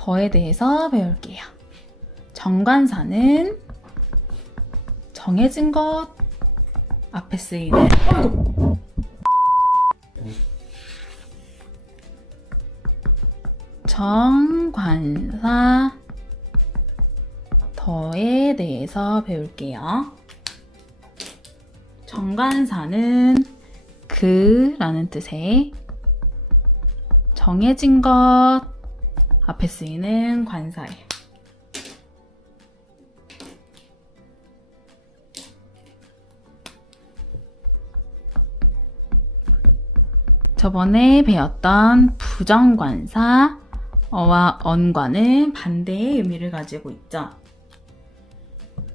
더에 대해서 배울게요. 정관사는 정해진 것 앞에 쓰이는 정관사 더에 대해서 배울게요. 정관사는 그라는 뜻의 정해진 것 앞에 쓰이는 관사예요. 저번에 배웠던 부정관사 어와 언과는 반대의 의미를 가지고 있죠.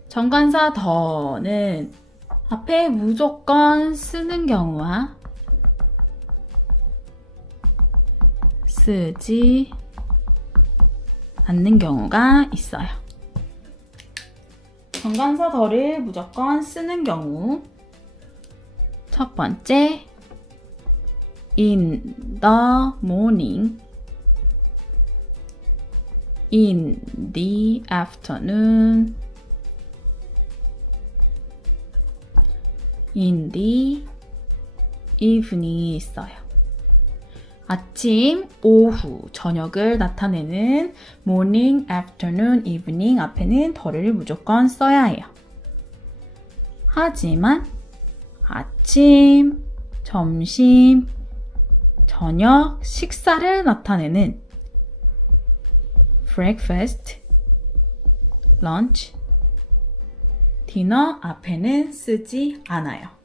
정관사 더는 앞에 무조건 쓰는 경우와 쓰지 않는 경우가 있어요. 정관사 더를 무조건 쓰는 경우 첫 번째 in the morning, in the afternoon, in the evening이 있어요. 아침, 오후, 저녁을 나타내는 morning, afternoon, evening 앞에는 더를 무조건 써야 해요. 하지만 아침, 점심, 저녁, 식사를 나타내는 breakfast, lunch, dinner 앞에는 쓰지 않아요.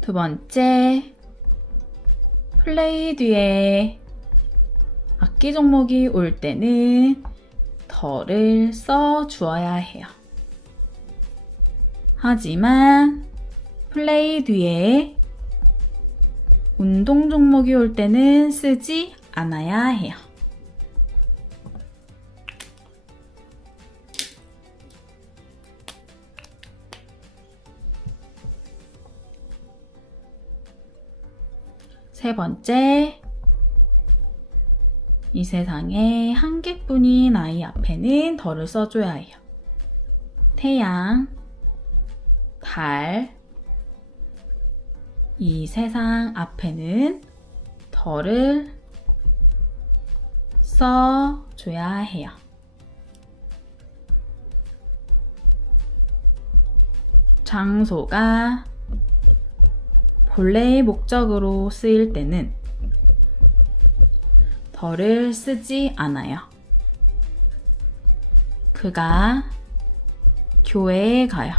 두 번째, play 뒤에 악기 종목이 올 때는 더를 써 주어야 해요. 하지만 play 뒤에 운동 종목이 올 때는 쓰지 않아야 해요. 세 번째, 이 세상에 한 개뿐인 아이 앞에는 더를 써줘야 해요. 태양, 달, 이 세상 앞에는 더를 써줘야 해요. 장소가 본래의 목적으로 쓰일 때는 더를 쓰지 않아요. 그가 교회에 가요.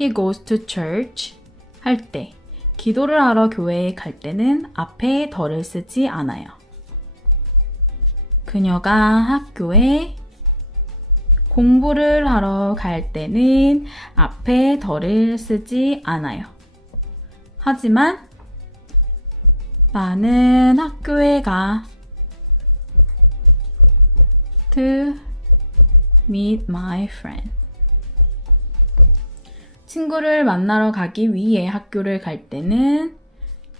He goes to church 할 때, 기도를 하러 교회에 갈 때는 앞에 더를 쓰지 않아요. 그녀가 학교에 공부를 하러 갈 때는 앞에 더를 쓰지 않아요. 하지만 나는 학교에 가 to meet my friend. 친구를 만나러 가기 위해 학교를 갈 때는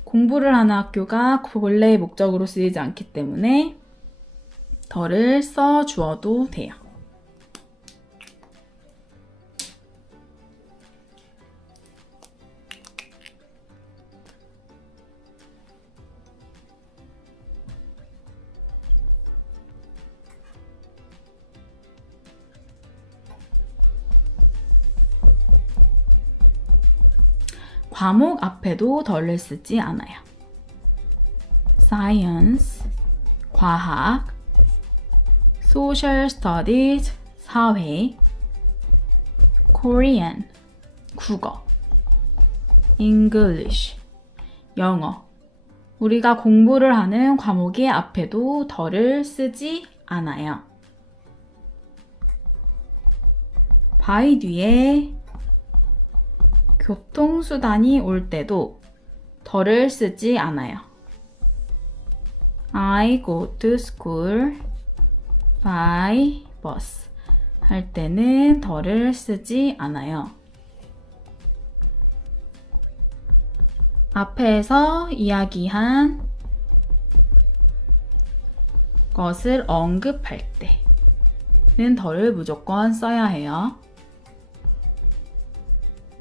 공부를 하는 학교가 본래의 목적으로 쓰이지 않기 때문에 더를 써 주어도 돼요. 과목 앞에도 더를 쓰지 않아요. Science, 과학, Social Studies, 사회, Korean, 국어, English, 영어. 우리가 공부를 하는 과목의 앞에도 더를 쓰지 않아요. by 뒤에 교통수단이 올 때도 더를 쓰지 않아요. I go to school by bus 할 때는 더를 쓰지 않아요. 앞에서 이야기한 것을 언급할 때는 더를 무조건 써야 해요.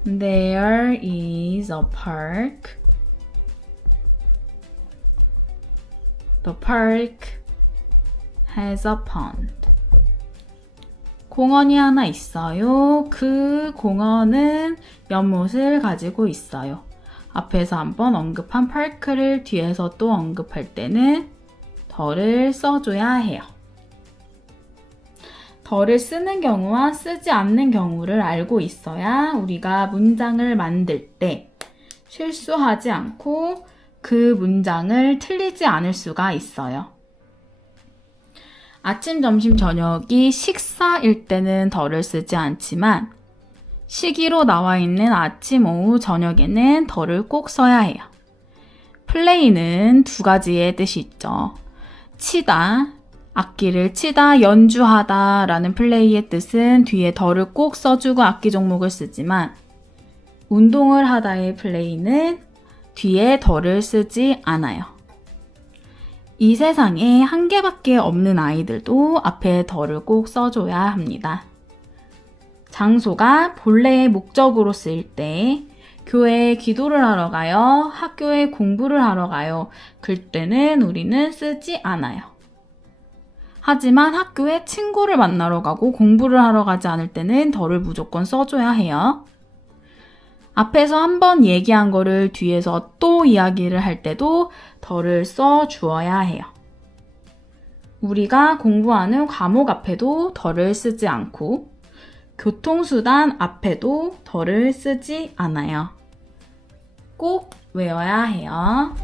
There is a park. The park has a pond. 공원이 하나 있어요. 그 공원은 연못을 가지고 있어요. 앞에서 한번 언급한 park를 뒤에서 또 언급할 때는 더를 써줘야 해요. 더를 쓰는 경우와 쓰지 않는 경우를 알고 있어야 우리가 문장을 만들 때 실수하지 않고 그 문장을 틀리지 않을 수가 있어요. 아침, 점심, 저녁이 식사일 때는 더를 쓰지 않지만 시기로 나와 있는 아침, 오후, 저녁에는 더를 꼭 써야 해요. 플레이는 두 가지의 뜻이 있죠. 치다, 악기를 치다, 연주하다 라는 플레이의 뜻은 뒤에 더를 꼭 써주고 악기 종목을 쓰지만 운동을 하다의 플레이는 뒤에 더를 쓰지 않아요. 이 세상에 한 개밖에 없는 아이들도 앞에 더를 꼭 써줘야 합니다. 장소가 본래의 목적으로 쓰일 때 교회에 기도를 하러 가요, 학교에 공부를 하러 가요, 그럴 때는 우리는 쓰지 않아요. 하지만 학교에 친구를 만나러 가고 공부를 하러 가지 않을 때는 더를 무조건 써줘야 해요. 앞에서 한번 얘기한 거를 뒤에서 또 이야기를 할 때도 더를 써 주어야 해요. 우리가 공부하는 과목 앞에도 더를 쓰지 않고 교통수단 앞에도 더를 쓰지 않아요. 꼭 외워야 해요.